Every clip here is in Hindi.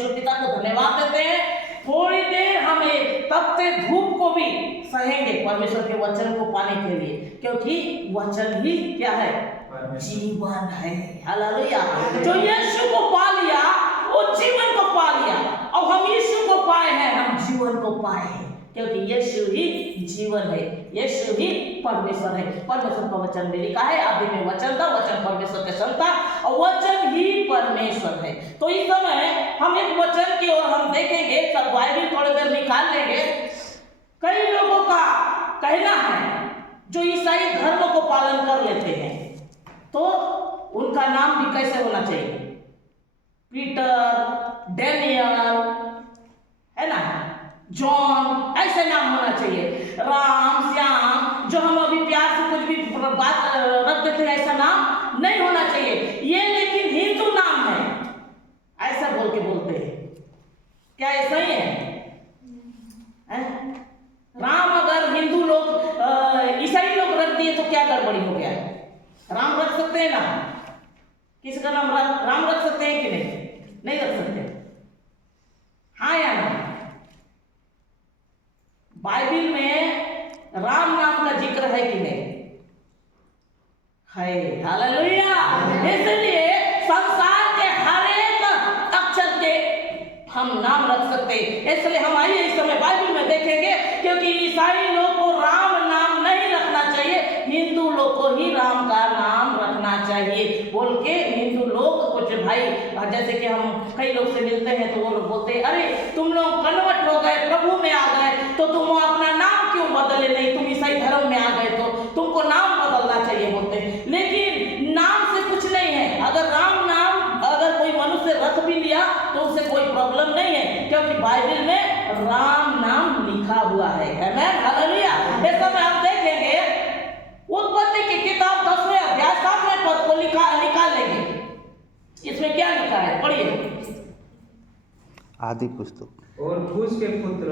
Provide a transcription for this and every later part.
परमेश्वर पिता को धन्यवाद देते हैं। थोड़ी देर हमें तपते धूप को भी सहेंगे परमेश्वर के वचन को पाने के लिए, क्योंकि वचन ही क्या है? जीवन है। हालेलुया। जो यीशु को पा लिया वो जीवन को पा लिया, और हम यीशु को पाए हैं, हम जीवन को पाए हैं, क्योंकि यीशु ही जीवन है, यीशु ही परमेश्वर है। परमेश्वर का वचन में लिखा है, आदि में वचन था, वचन परमेश्वर के संग था, और वचन ही परमेश्वर है। तो इस समय हम एक वचन की ओर हम देखेंगे, सब बाइबल थोड़ी देर निकाल लेंगे। कई लोगों का कहना है जो ईसाई धर्म को पालन कर लेते हैं, तो उनका नाम भी कैसे होना चाहिए? पीटर, डैनियल, है ना, जॉन, ऐसे नाम होना चाहिए। राम, श्याम, जो हम अभी प्यार से कुछ भी बात रख देते हैं, ऐसा नाम नहीं होना चाहिए। ये लेकिन हिंदू नाम है, ऐसा बोल के बोलते हैं। क्या ऐसा ही है? राम अगर हिंदू लोग ईसाई लोग रख दिए तो क्या गड़बड़ी हो गया? राम रख सकते हैं ना? किसी का नाम राम रख सकते हैं कि नहीं? नहीं रख सकते। हाँ या ना? बाइबल में राम नाम का जिक्र है कि नहीं? है। हालेलुया। इसलिए संसार के हर एक अक्षर के हम नाम रख सकते हैं। इसलिए हम आइए इस समय बाइबल में देखेंगे, क्योंकि ईसाई लोग को राम नाम नहीं रखना चाहिए, हिंदू लोग को ही राम का नाम रखना चाहिए बोल के हिंदू लोग कुछ भाई, जैसे कि हम कई लोग से मिलते हैं तो वो लोग बोलते हैं, अरे तुम लोग कन्वर्ट हो गए, प्रभु में आ गए, तो तुम अपना नाम क्यों बदले नहीं? तुम ईसाई धर्म में आ गए तो तुमको नाम बदलना चाहिए बोलते हैं। लेकिन नाम से कुछ नहीं है। अगर राम नाम अगर कोई मनुष्य रख भी लिया तो उससे कोई प्रॉब्लम नहीं है, क्योंकि बाइबल में राम नाम लिखा हुआ है। आमीन। हालेलुया। इस समय हम देखेंगे उत्पत्ति की किताब 10वें अध्याय 7वें पद को निकाल लेंगे। इसमें क्या लिखा है? पढ़िए। आदि पुस्तक। और कूश के पुत्र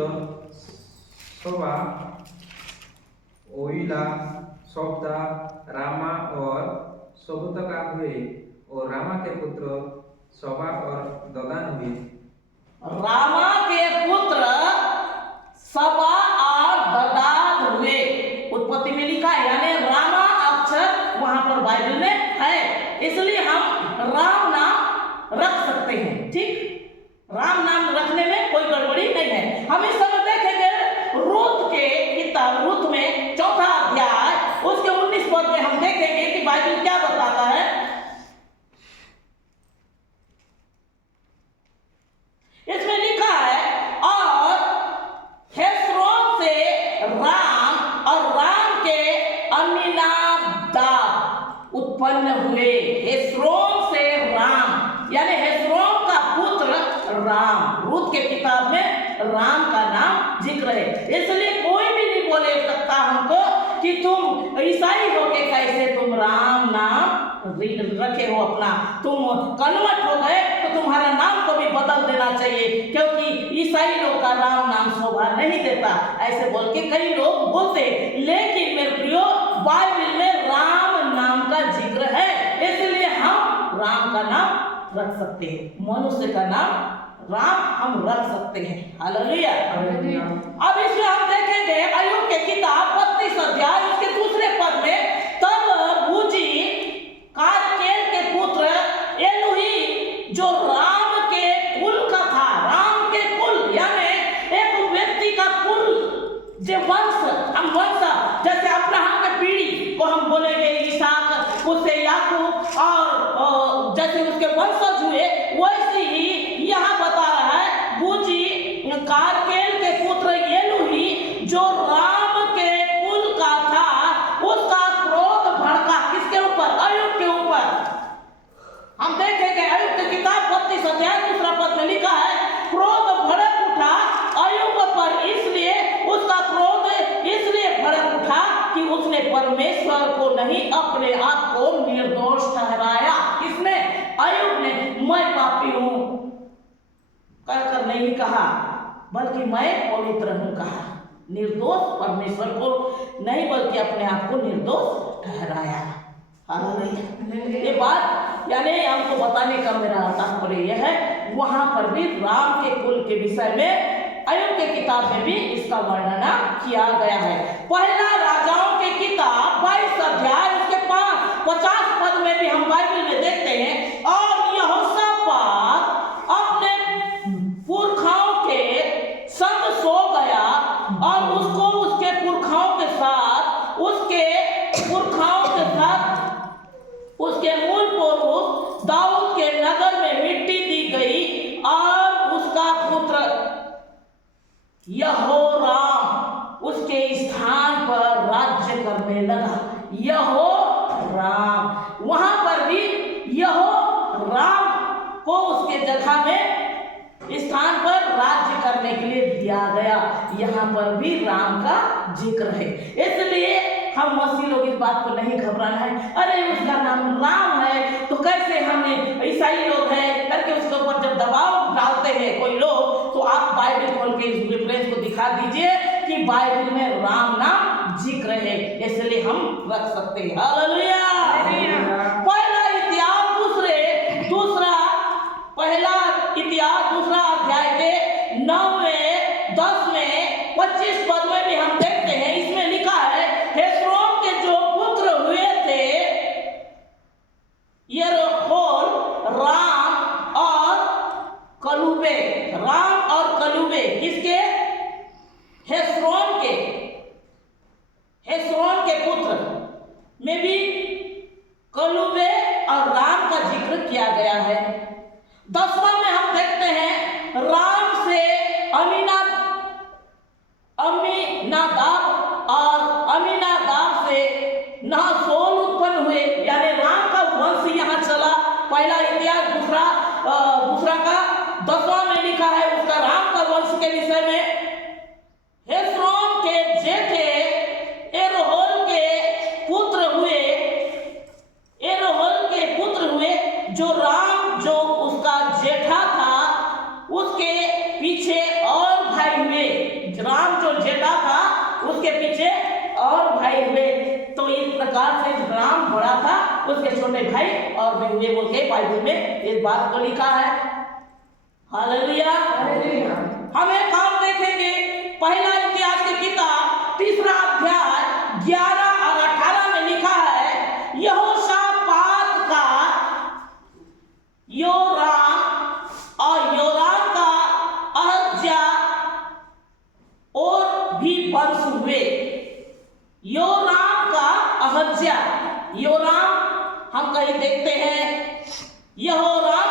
शोभा, ओइला, शोभता, रामा और शोभतका हुए, और रामा के पुत्र शोभा और ददान हुए। रामा के पुत्र शोभा और ददान हुए, उत्पत्ति में लिखा है, यानी रामा अक्षर वहां पर बाइबल में है, इसलिए हम राम नाम रख सकते हैं। ठीक, राम नाम रखने में कोई गड़बड़ी नहीं है। हम इस समय देखेंगे रूत के किताब, रूत में 4था अध्याय उसके 19 पद में हम देखेंगे कि बाइबल क्या बताता है। इसमें लिखा है, और हेस्रोन से राम और राम के अम्मीनादाब उत्पन्न हुए। हेस्रोन से राम, यानी हेस्रोन का पुत्र राम। रूत के किताब में राम का नाम जिक्र है, इसलिए कोई भी नहीं बोले सकता हमको कि तुम ईसाई हो के कैसे तुम राम नाम रखे हो अपना, तुम कन्वर्ट हो गए तो तुम्हारा नाम को भी बदल देना चाहिए, क्योंकि ईसाई लोग का राम नाम शोभा नहीं देता, ऐसे बोल के कई लोग बोलते। लेकिन मेरे प्रियो, बाइबल में राम नाम का जिक्र है, इसलिए हम राम का नाम रख सकते हैं। मनुष्य का नाम राम हम रख सकते हैं। हालेलुया। अब इसमें हम देखेंगे अय्यूब के किताब 32 अध्याय उसके 2 पद में, तब बूजी कारकेल के पुत्र एलुही जो राम के कुल का था, राम के कुल यानी एक व्यक्ति का कुल, जो वंश, हम वंश जैसे अब्राहम के पीढ़ी को हम बोलेंगे इसहाक, उससे याकूब, और जैसे उसके वंशज हुए, वैसे ही यहाँ बता रहा है बूजी कारकेल के पुत्र एलुही जो राम के कुल का था, उसका क्रोध भड़का किसके ऊपर? अय्यूब के ऊपर। हम देखेंगे अय्यूब की किताब 32 अध्याय 2 पद में लिखा है, क्रोध भड़क उठा अय्यूब पर, इसलिए उसका क्रोध इसलिए भड़क उठा कि उसने परमेश्वर को नहीं अपने आप को निर्दोष ठहराया। किसने? अय्यूब ने। मैं पापी हूं कहकर नहीं कहा, बल्कि मैं पवित्र हूं कहा। निर्दोष परमेश्वर को नहीं, बल्कि अपने आप को निर्दोष ठहराया। हालेलुया। ये बात यानी हमको बताने का मेरा तात्पर्य यह है वहां पर भी राम के कुल के विषय में अय्यूब के किताब में भी इसका वर्णन किया गया है। पहला राजाओं की किताब 22 अध्याय उसके 50 पद में भी हम बाइबल में देखते हैं, और यहोशापात अपने पुरखाओं के संग सो गया और उसको उसके पुरखाओं के साथ उसके मूल पुरुष दाऊद के नगर में मिट्टी दी गई और उसका पुत्र यहोराम उसके स्थान पर राज्य करने लगा। यहोराम, वहां पर भी यहोराम को उसके जगह में स्थान पर राज्य करने के लिए दिया गया। यहाँ पर भी राम का जिक्र है, इसलिए हम मसीह लोग इस बात को नहीं घबराना है, अरे उसका नाम राम है तो कैसे हमें ईसाई लोग हैं करके उसके ऊपर जब दबाव डालते हैं कोई लोग, तो आप बाइबल खोल के इस रेफरेंस को दिखा दीजिए कि बाइबल में राम नाम जिक्र है, इसलिए हम रख सकते हैं। हालेलुया। पहला इतिहास दूसरा अध्याय के 9वें 10वें 25 पद में भी हम देखते हैं, इसमें लिखा है हेस्रोन के जो पुत्र हुए थे यरोहोल, राम और कलूबे। राम और कलूबे किसके? हेस्रोन के पुत्र में भी कलूबे और राम का जिक्र किया गया है। 10वां में हम देखते हैं राम से अमीनादाब और अमीनादाब से नहशोन उत्पन्न हुए, यानी राम का वंश यहाँ चला। पहला इतिहास दूसरा का 10वां में लिखा है उसका राम का वंश के विषय में। हेस्रोन के जेठे एरोहोल के पुत्र हुए जो राम जो उसका जेठा था उसके पीछे और भाई हुए। राम जो जेठा था उसके पीछे और भाई हुए, तो इस प्रकार से राम बड़ा था, उसके छोटे भाई और भी हुए बोल के बाइबल में इस बात को लिखा है। हालेलुया। हम एक और देखेंगे, पहला इतिहास की किताब 3 अध्याय 11 और 18 में लिखा है यहोशापात का योराम और योराम का अहज्या और भी वंश हुए। योराम का अहज्या, योराम हम कहीं देखते हैं यहोराम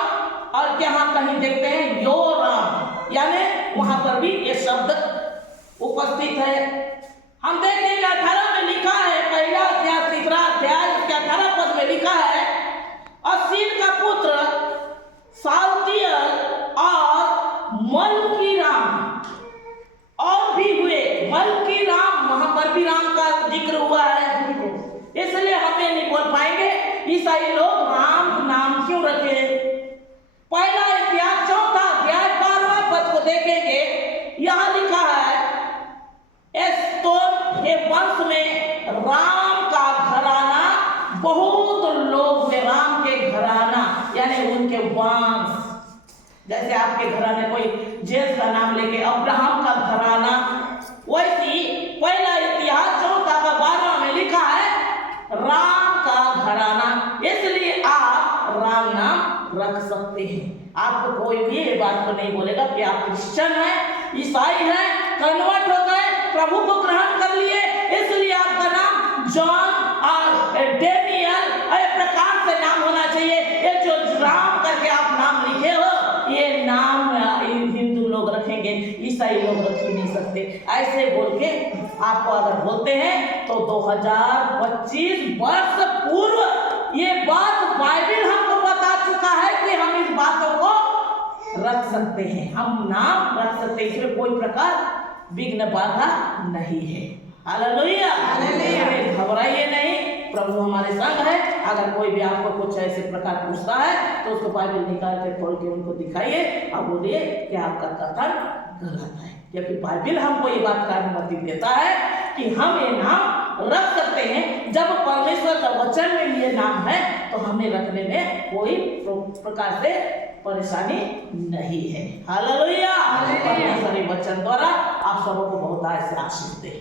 और यहाँ कहीं देखते हैं योराम, यानी वहां पर भी ये शब्द उपस्थित है। हम देखेंगे 18 में लिखा है, पहला अध्याय 3 अध्याय उसके 18 पद में लिखा है असीर का पुत्र साल्तियल और मल्कीराम और भी हुए। मल्कीराम, वहां पर भी राम का जिक्र हुआ है, इसलिए हमें नहीं बोल पाएंगे ईसाई लोग राम नाम क्यों रखे। पहला इतिहास 4 अध्याय 12 पद को देखेंगे, यहां लिखा है एस्तोन के वंश में राम का घराना, बहुत लोग में राम के घराना यानी उनके वंश, जैसे आपके घराने कोई जेस का नाम लेके अब्राहम का घराना, वैसी पहला इतिहास 4 का 12 में लिखा है राम का घराना, इसलिए आप राम नाम रख सकते हैं। आपको कोई भी ये बात को नहीं बोलेगा कि आप क्रिश्चियन हैं, ईसाई हैं, कन्वर्ट हो गए, प्रभु को ग्रहण कर लिए, इसलिए आपका नाम जॉन और डेनियल प्रकार से नाम होना चाहिए। ये जो राम करके आप नाम लिखे हो, ये नाम हिंदू लोग रखेंगे, ईसाई लोग रख ही नहीं सकते। ऐसे बोल के आपको अगर बोलते हैं तो 2025 वर्ष पूर्व ये बात बाइबल हमको बता चुका है कि हम इस बातों को रख सकते हैं, हम नाम रख सकते हैं, इसमें कोई प्रकार विघ्न बाधा नहीं है। हालेलुया। घबराइए नहीं, प्रभु हमारे संग है। अगर कोई भी आपको कुछ ऐसे प्रकार पूछता है तो उसको बाइबल निकाल के खोल के उनको दिखाइए और बोलिए कि आपका कथन गलत है, क्योंकि बाइबल हमको ये बात का अनुमति देता है कि हम ये नाम रख सकते हैं। जब परमेश्वर का वचन में ये नाम है तो हमें रखने में कोई प्रकार से परेशानी नहीं है। हालेलुया। परमेश्वरी वचन द्वारा आप सबको बहुत आशीष दे।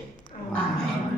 आमीन।